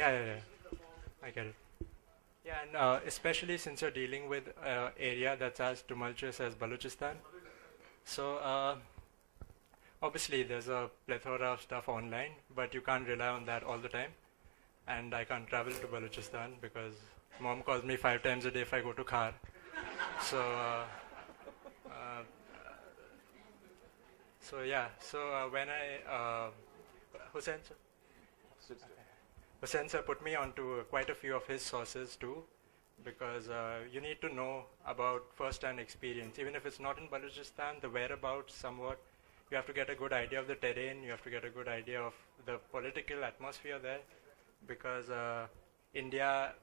Yeah, yeah, yeah. I get it. Yeah, and especially since you're dealing with an area that's as tumultuous as Balochistan. So obviously there's a plethora of stuff online, but you can't rely on that all the time. And I can't travel to Balochistan because mom calls me 5 times a day if I go to Khar. So uh, so yeah. So when Hussein sir, Hussein sir put me onto quite a few of his sources too, because you need to know about first-hand experience, even if it's not in Balochistan, the whereabouts somewhat. You have to get a good idea of the terrain. You have to get a good idea of the political atmosphere there, because India,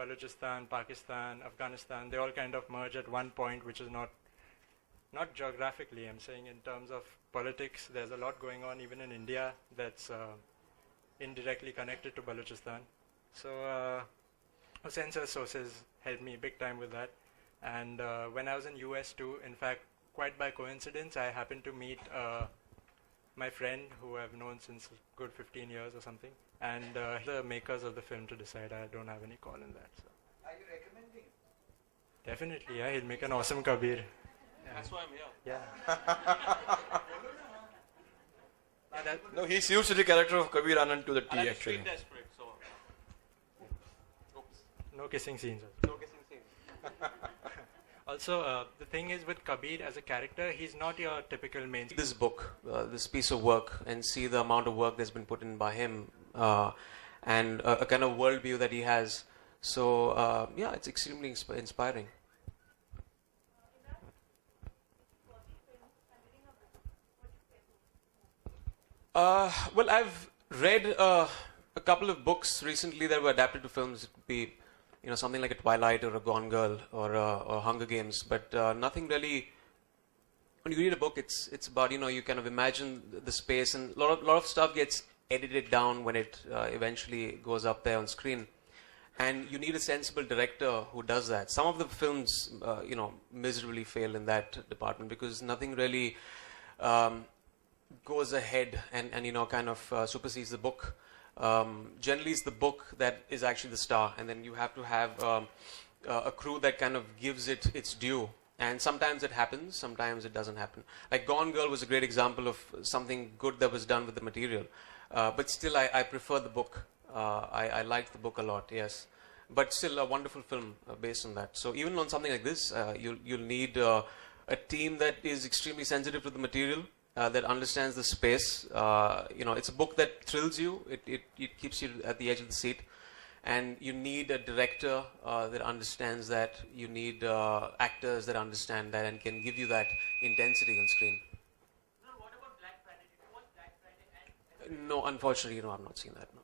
Balochistan, Pakistan, Afghanistan, they all kind of merge at one point, which is not geographically. I'm saying in terms of politics, there's a lot going on even in India that's indirectly connected to Balochistan. So sensor sources helped me big time with that. And when I was in US too, in fact, quite by coincidence, I happened to meet my friend who I've known since a good 15 years or something. And the makers of the film to decide. I don't have any call in that. So. Are you recommending? Definitely, yeah. He'll make an awesome Kabir. Yeah. That's why I'm here. Yeah. Yeah, no, he suits the character of Kabir Anand to the T actually. Desperate, so. Oops. No kissing scenes. No kissing scenes. Also, the thing is with Kabir as a character, he's not your typical main. This book, this piece of work, and see the amount of work that's been put in by him, and a kind of worldview that he has. So, yeah, it's extremely inspiring. Well, I've read a couple of books recently that were adapted to films. It could be, something like a Twilight or a Gone Girl or Hunger Games, but nothing really. When you read a book, it's about you kind of imagine the space, and a lot of stuff gets edited down when it eventually goes up there on screen, and you need a sensible director who does that. Some of the films, miserably fail in that department because nothing really goes ahead and kind of supersedes the book. Generally, it's the book that is actually the star, and then you have to have a crew that kind of gives it its due. And sometimes it happens, sometimes it doesn't happen. Like Gone Girl was a great example of something good that was done with the material. But still, I prefer the book. I liked the book a lot, yes. But still, a wonderful film based on that. So even on something like this, you'll need a team that is extremely sensitive to the material, that understands the space. It's a book that thrills you. It keeps you at the edge of the seat. And you need a director that understands that. You need actors that understand that and can give you that intensity on screen. No, what about Black Friday? Did you watch Black Friday? No, unfortunately, I've not seen that. No.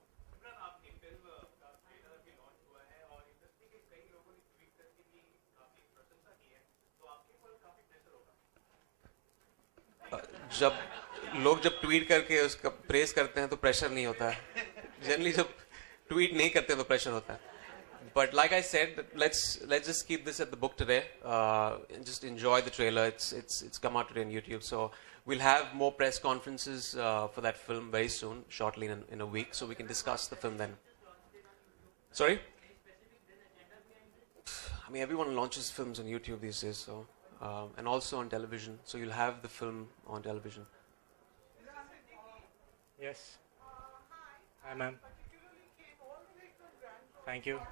जब लोग जब tweet करके उसका press करते हैं तो pressure नहीं होता है. जनरली जब ट्वीट नहीं करते तो प्रेशर होता है. But like I said, let's just keep this at the book today. And just enjoy the trailer. It's come out today on YouTube. So we'll have more press conferences for that film very soon, shortly in a week, so we can discuss the film then. Sorry? I mean, everyone launches films on YouTube these days, so and also on television. So you'll have the film on television. Yes. Hi, ma'am. Thank you. Okay.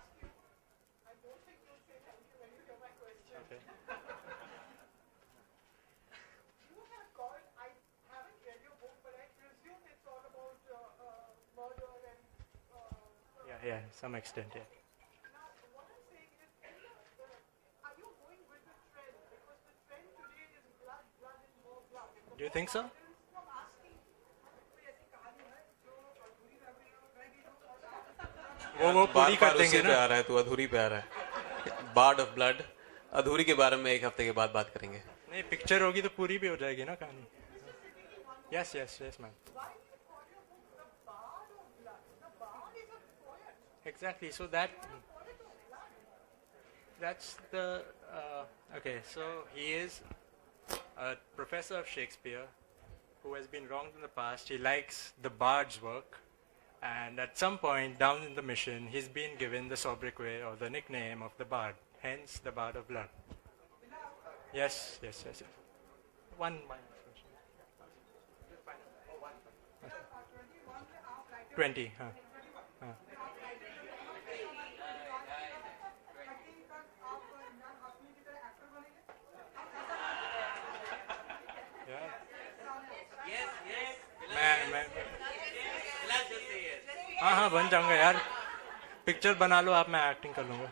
Yeah, some extent, yeah. Do you think so? वो पूरी कर देंगे ना. आ रहा है तो अधूरी पे आ रहा है. Bard of Blood, अधूरी के बारे में एक हफ्ते के बाद बात करेंगे. नहीं, पिक्चर होगी तो पूरी भी हो जाएगी ना कहानी. Yes, ma'am. Exactly. So that's the okay. So he is a professor of Shakespeare who has been wronged in the past. He likes the bard's work, And at some point down in the mission, he's been given the sobriquet or the nickname of the Bard, hence the Bard of Blood. Yes. One minus question. 20. मैं हाँ बन जाऊंगा यार picture बना लो आप मैं acting कर लूंगा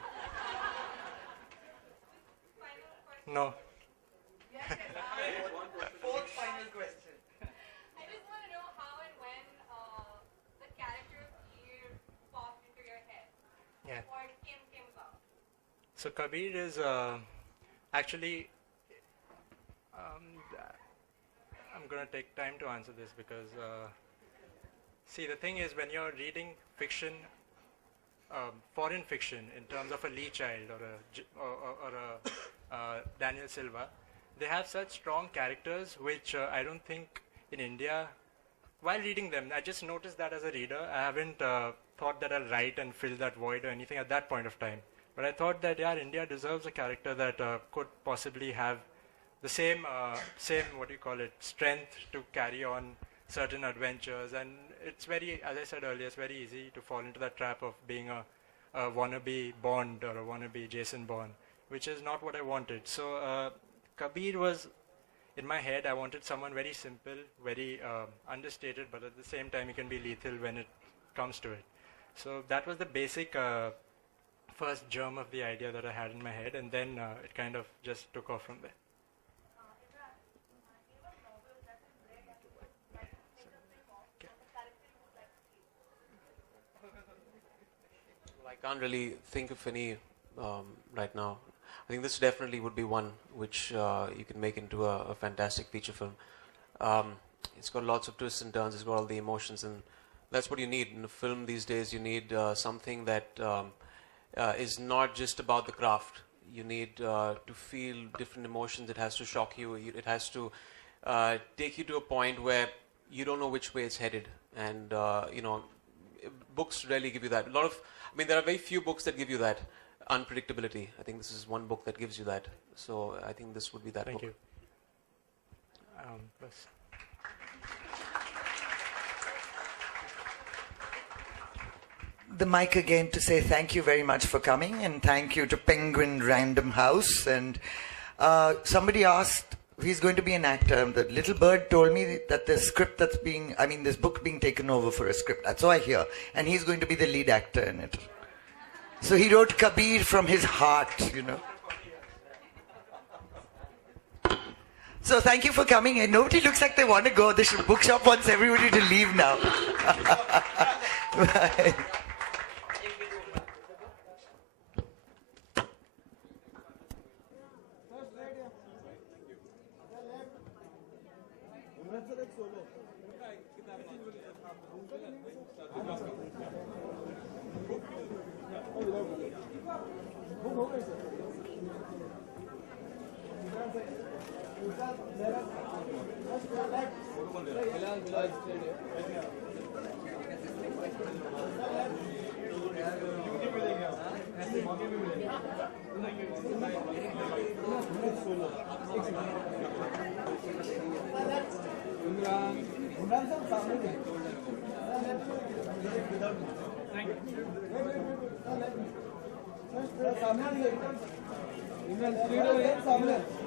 no Fourth final question. I just want to know how and when the character of Kabir popped into your head. Yeah. Or came about. So Kabir is actually I'm gonna take time to answer this because see the thing is when you're reading fiction, foreign fiction in terms of a Lee Child or a Daniel Silva, they have such strong characters which I don't think in India. While reading them, I just noticed that as a reader, I haven't thought that I'll write and fill that void or anything at that point of time. But I thought that yeah, India deserves a character that could possibly have the same what do you call it, strength to carry on certain adventures. And it's very, as I said earlier, it's very easy to fall into that trap of being a wannabe Bond or a wannabe Jason Bourne, which is not what I wanted. So Kabir was in my head. I wanted someone very simple, very understated, but at the same time he can be lethal when it comes to it. So that was the basic first germ of the idea that I had in my head, and then it kind of just took off from there. I can't really think of any right now. I think this definitely would be one which you can make into a fantastic feature film. It's got lots of twists and turns. It's got all the emotions, and that's what you need in a film these days. You need something that is not just about the craft. You need to feel different emotions. It has to shock you. It has to take you to a point where you don't know which way it's headed. And books rarely give you that. There are very few books that give you that unpredictability. I think this is one book that gives you that. So I think this would be that book. Thank you. Plus. The mic again to say thank you very much for coming, and thank you to Penguin Random House. And somebody asked if he's going to be an actor. The little bird told me that the script this book being taken over for a script. That's all I hear. And he's going to be the lead actor in it. So he wrote Kabir from his heart, So thank you for coming. And nobody looks like they want to go. The bookshop wants everybody to leave now. Bye. सामने